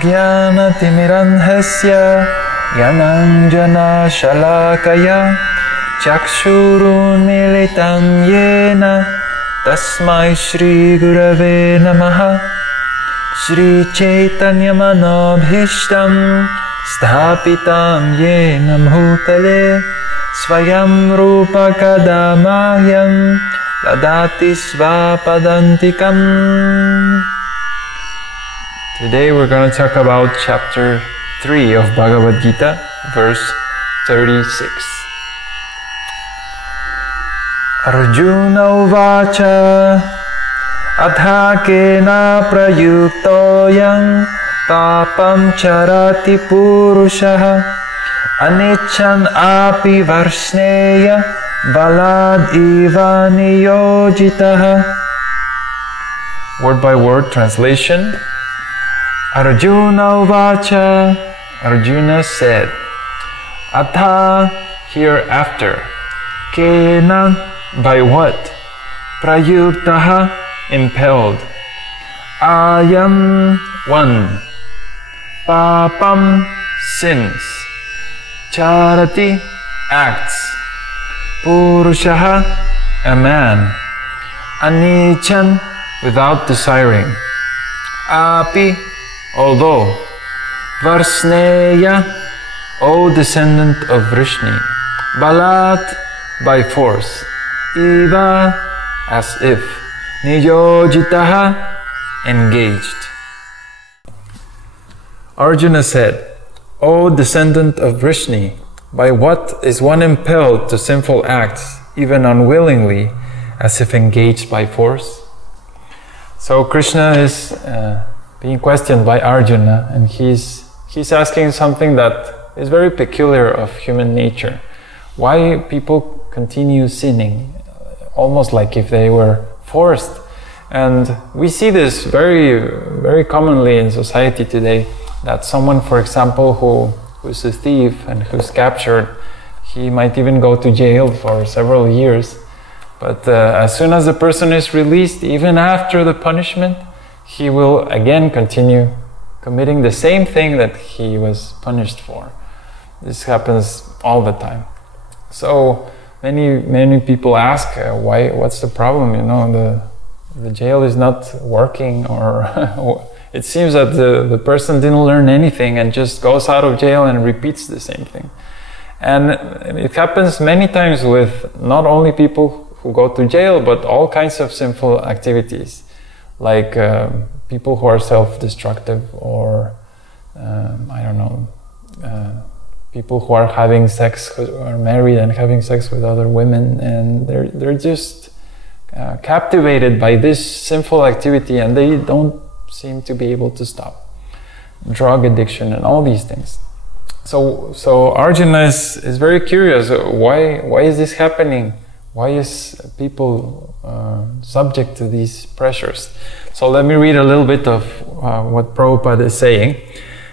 Ajnanatimirandhasya Gyananjana Shalakaya Chakshurunmilitam Yena Tasmai Shri Gurave Namaha Shri Chaitanya Manobhishtam Sthapitam Yena Bhutale Swayam Rupa Kadamahyam Ladati Svapadantikam. Today we're going to talk about chapter 3 of Bhagavad Gita, verse 36. Arjuna uvacha atha kena prayuktoyam tapam charati purushaha anichan api varsneya balad iva niyojitaha. Word by word translation. Arjuna uvacha, Arjuna said, Atha, hereafter, kena, by what, prayuktaha, impelled, ayam, one, papam, sins, charati, acts, purushaha, a man, anichan, without desiring, api, although, Varsneya, O descendant of Vrishni, Balat, by force, Iva, as if, Niyojitaha, engaged. Arjuna said, O descendant of Vrishni, by what is one impelled to sinful acts, even unwillingly, as if engaged by force? So Krishna is being questioned by Arjuna, and he's asking something that is very peculiar of human nature. Why people continue sinning, almost like if they were forced. And we see this very, very commonly in society today, that someone, for example, who's a thief and who's captured, he might even go to jail for several years. But as soon as the person is released, even after the punishment, he will again continue committing the same thing that he was punished for. This happens all the time. So many people ask, what's the problem? You know, the jail is not working, or it seems that the person didn't learn anything and just goes out of jail and repeats the same thing. And it happens many times with not only people who go to jail, but all kinds of sinful activities. Like people who are self-destructive, or I don't know, people who are having sex, who are married and having sex with other women, and they're just captivated by this sinful activity, and they don't seem to be able to stop. Drug addiction and all these things. So Arjuna is very curious. Why is this happening? Why is people subject to these pressures? So let me read a little bit of what Prabhupada is saying.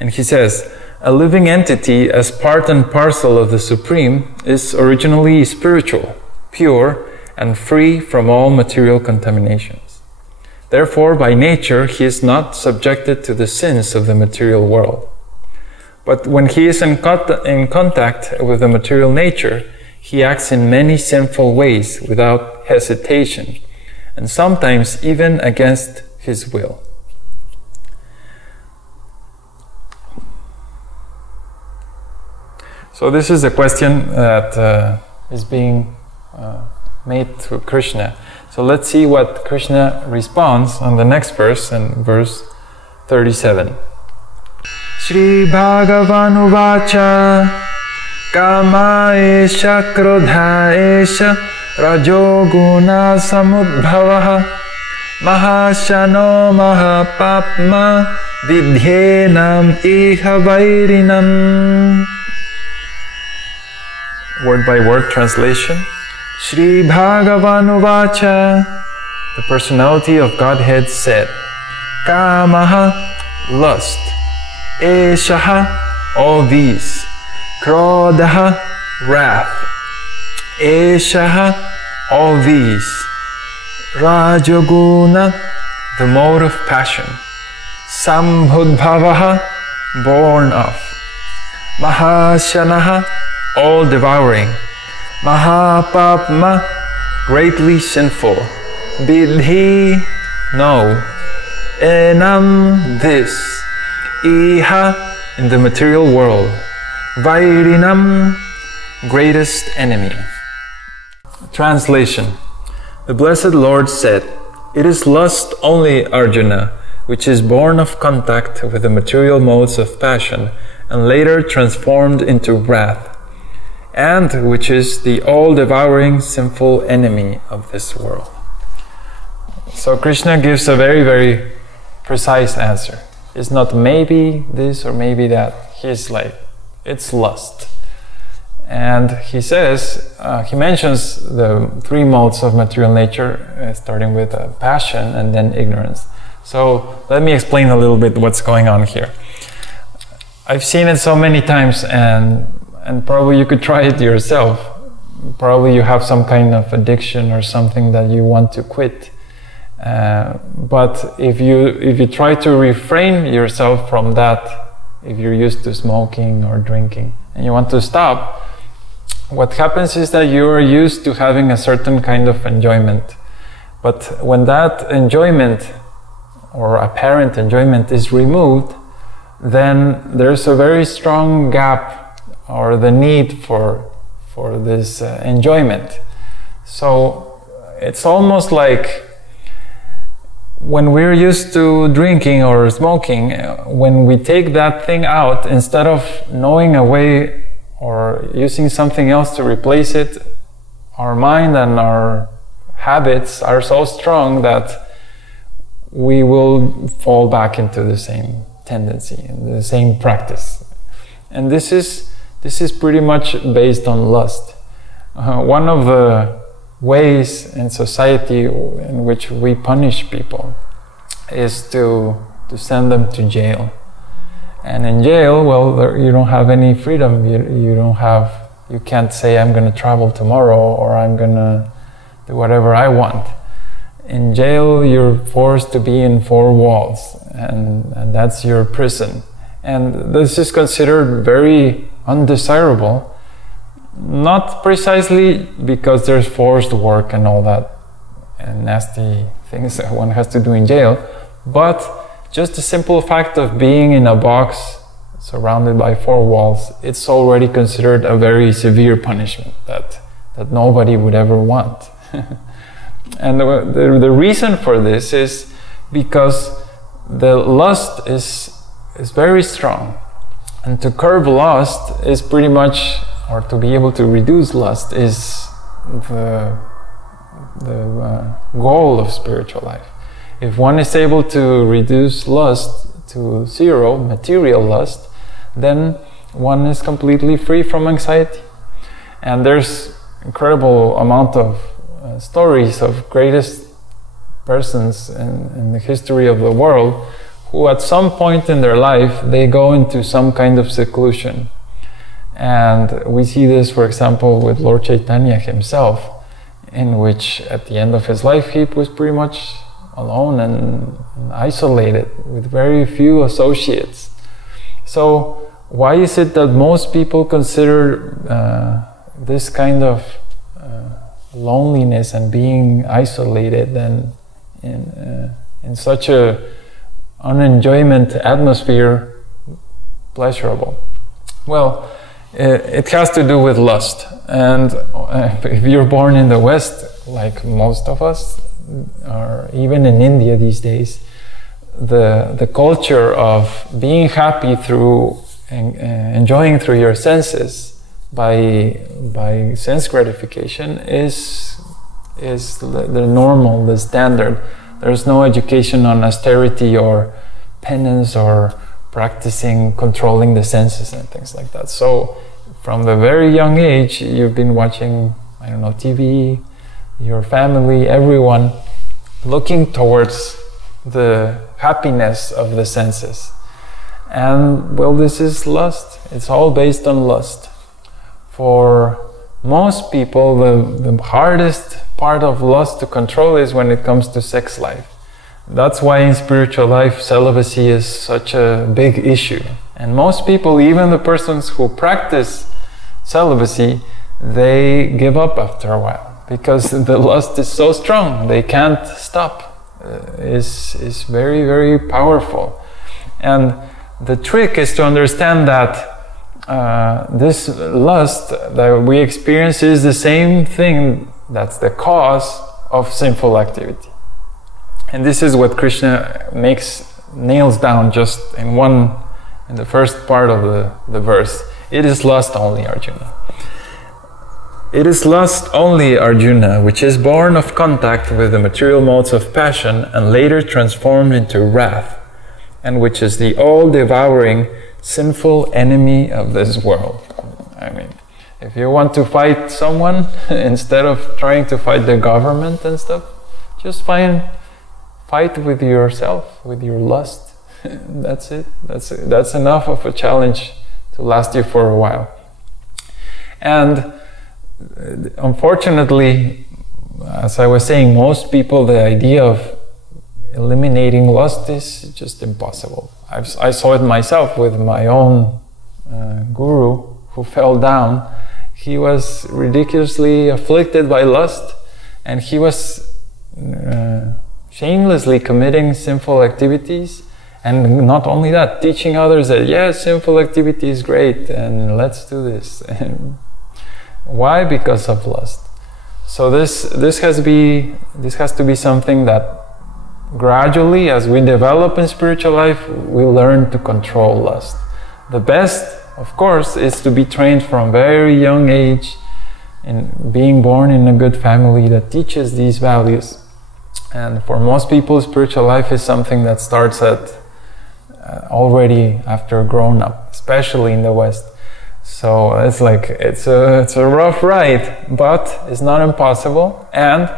And he says, a living entity as part and parcel of the Supreme is originally spiritual, pure, and free from all material contaminations. Therefore, by nature, he is not subjected to the sins of the material world. But when he is in contact with the material nature, he acts in many sinful ways without hesitation, and sometimes even against his will. So this is a question that is being made to Krishna. So let's see what Krishna responds on the next verse, in verse 37. Shri Bhagavan Uvacha Kama esha krodha esha rajoguna samudbhavaha mahashano mahapapma vidhenam iha vairinam. Word by word translation. Shri Bhagavan Uvacha, the personality of Godhead said, Kamaha, lust, eshaha, all these, Krodha, wrath, eshaha, all these, Rajoguna, the mode of passion, Sambhudbhavaha, born of. Mahashanaha, all-devouring. Mahapapma, greatly sinful. Vidhi, no. Enam, this. Iha, in the material world. Vairinam, greatest enemy. Translation. The Blessed Lord said, "It is lust only, Arjuna, which is born of contact with the material modes of passion and later transformed into wrath, and which is the all-devouring sinful enemy of this world." So Krishna gives a very, very precise answer. It's not maybe this or maybe that. He's like, it's lust. And he says, he mentions the three modes of material nature, starting with passion and then ignorance. So let me explain a little bit what's going on here. I've seen it so many times, and probably you could try it yourself. Probably you have some kind of addiction or something that you want to quit. But if you try to refrain yourself from that, if you're used to smoking or drinking and you want to stop, what happens is that you are used to having a certain kind of enjoyment. But when that enjoyment or apparent enjoyment is removed, then there's a very strong gap or the need for this enjoyment. So it's almost like when we're used to drinking or smoking, when we take that thing out, instead of knowing a way or using something else to replace it, our mind and our habits are so strong that we will fall back into the same tendency, the same practice. And this is pretty much based on lust. One of the ways in society in which we punish people is to send them to jail. And in jail, well, you don't have any freedom. You can't say, I'm going to travel tomorrow, or I'm going to do whatever I want. In jail, you're forced to be in four walls, and that's your prison. And this is considered very undesirable, not precisely because there's forced work and all that and nasty things that one has to do in jail, but just the simple fact of being in a box surrounded by four walls, it's already considered a very severe punishment that nobody would ever want. And the reason for this is because the lust is very strong. And to curb lust is pretty much, or to be able to reduce lust is the goal of spiritual life. If one is able to reduce lust to zero, material lust, then one is completely free from anxiety. And there's incredible amount of stories of greatest persons in the history of the world who at some point in their life they go into some kind of seclusion. And we see this, for example, with Lord Chaitanya himself, in which at the end of his life he was pretty much alone and isolated with very few associates. So why is it that most people consider this kind of loneliness and being isolated and in such a unenjoyment atmosphere pleasurable? Well, it has to do with lust. And if you're born in the West, like most of us, or even in India these days, the culture of being happy through enjoying through your senses by sense gratification is the normal, the standard. There's no education on austerity or penance or practicing controlling the senses and things like that. So from the very young age, you've been watching, I don't know, TV, your family, everyone looking towards the happiness of the senses. And well, this is lust. It's all based on lust. For most people, the hardest part of lust to control is when it comes to sex life. That's why in spiritual life, celibacy is such a big issue. And most people, even the persons who practice celibacy, they give up after a while because the lust is so strong. They can't stop. It's very, very powerful. And the trick is to understand that this lust that we experience is the same thing that's the cause of sinful activity. And this is what Krishna nails down just in the first part of the verse. It is lust only, Arjuna. It is lust only, Arjuna, which is born of contact with the material modes of passion and later transformed into wrath, and which is the all-devouring sinful enemy of this world. I mean, if you want to fight someone, instead of trying to fight the government and stuff, just fight with yourself, with your lust. That's it. That's enough of a challenge to last you for a while. And unfortunately, as I was saying, most people, the idea of eliminating lust is just impossible. I saw it myself with my own guru who fell down. He was ridiculously afflicted by lust, and he was shamelessly committing sinful activities, and not only that, teaching others that yes, sinful activity is great and let's do this. Why? Because of lust. So this has to be something that gradually, as we develop in spiritual life, we learn to control lust. The best, of course, is to be trained from very young age in being born in a good family that teaches these values. And for most people, spiritual life is something that starts at already after grown up, especially in the West. So it's like it's a rough ride, but it's not impossible, and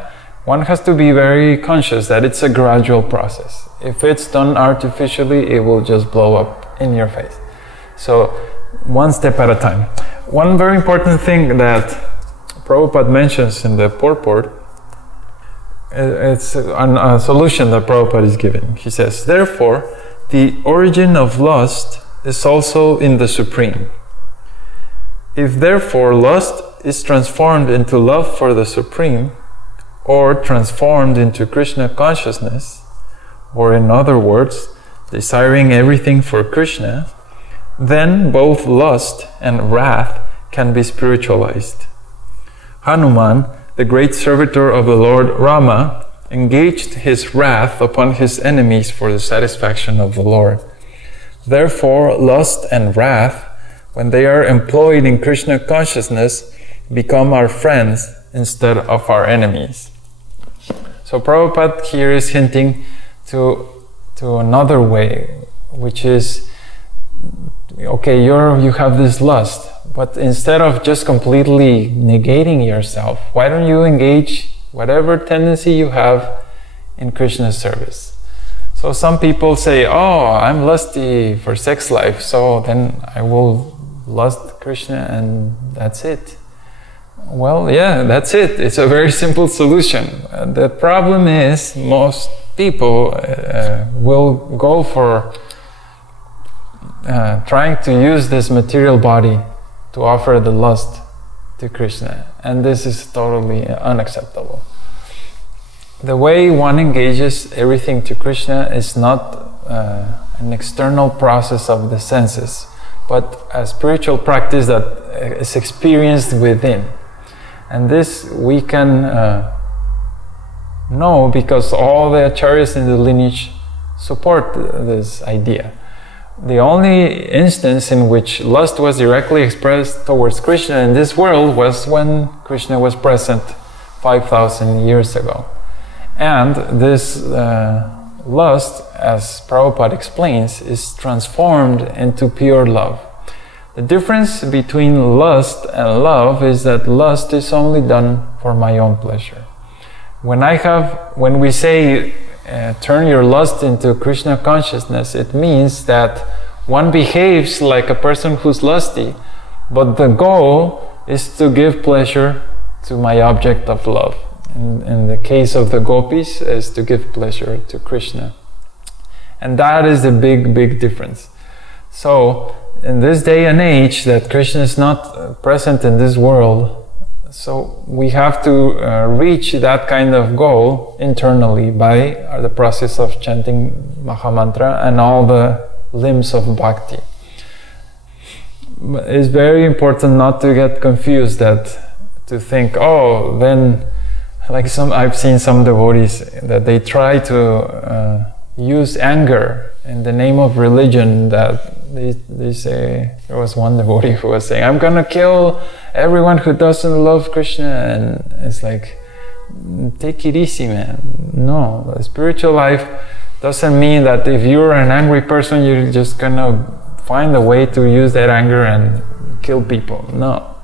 one has to be very conscious that it's a gradual process. If it's done artificially, it will just blow up in your face. So one step at a time. One very important thing that Prabhupada mentions in the purport, it's a solution that Prabhupada is giving. He says, therefore, the origin of lust is also in the Supreme. If therefore lust is transformed into love for the Supreme, or transformed into Krishna consciousness, or in other words, desiring everything for Krishna, then both lust and wrath can be spiritualized. Hanuman, the great servitor of the Lord Rama, engaged his wrath upon his enemies for the satisfaction of the Lord. Therefore, lust and wrath, when they are employed in Krishna consciousness, become our friends instead of our enemies. So Prabhupada here is hinting to another way, which is, okay, you have this lust, but instead of just completely negating yourself, why don't you engage whatever tendency you have in Krishna's service? So some people say, oh, I'm lusty for sex life, so then I will lust Krishna and that's it. Well, yeah, that's it. It's a very simple solution. The problem is most people will go for trying to use this material body to offer the lust to Krishna, and this is totally unacceptable. The way one engages everything to Krishna is not an external process of the senses, but a spiritual practice that is experienced within. And this we can know because all the acharyas in the lineage support this idea. The only instance in which lust was directly expressed towards Krishna in this world was when Krishna was present 5,000 years ago. And this lust, as Prabhupada explains, is transformed into pure love. The difference between lust and love is that lust is only done for my own pleasure. When we say turn your lust into Krishna consciousness, it means that one behaves like a person who's lusty, but the goal is to give pleasure to my object of love. In the case of the gopis, is to give pleasure to Krishna. And that is the big difference. So, in this day and age that Krishna is not present in this world, so we have to reach that kind of goal internally by the process of chanting Mahamantra and all the limbs of bhakti. It's very important not to get confused, to think, oh, then, like I've seen some devotees that they try to use anger in the name of religion, that they say, there was one devotee who was saying, I'm gonna kill everyone who doesn't love Krishna, and it's like, take it easy, man. No, the spiritual life doesn't mean that if you're an angry person, you're just gonna find a way to use that anger and kill people. No.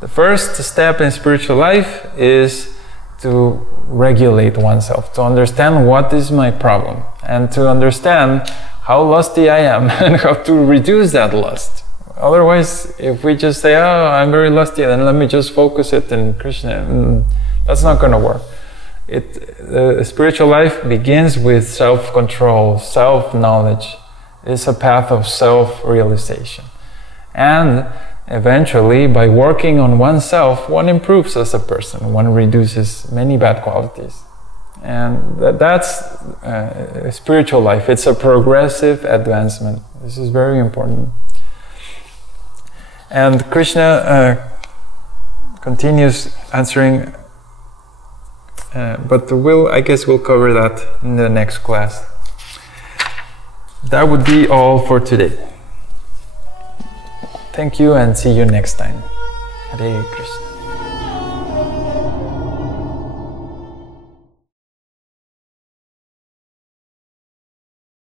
The first step in spiritual life is to regulate oneself, to understand what is my problem, and to understand how lusty I am and how to reduce that lust. Otherwise, if we just say, oh, I'm very lusty, then let me just focus it in Krishna, that's not going to work. The spiritual life begins with self-control, self-knowledge. It's a path of self-realization. And eventually, by working on oneself, one improves as a person, one reduces many bad qualities. And that's spiritual life. It's a progressive advancement. This is very important. And Krishna continues answering, but I guess we'll cover that in the next class. That would be all for today. Thank you and see you next time. Hare Krishna.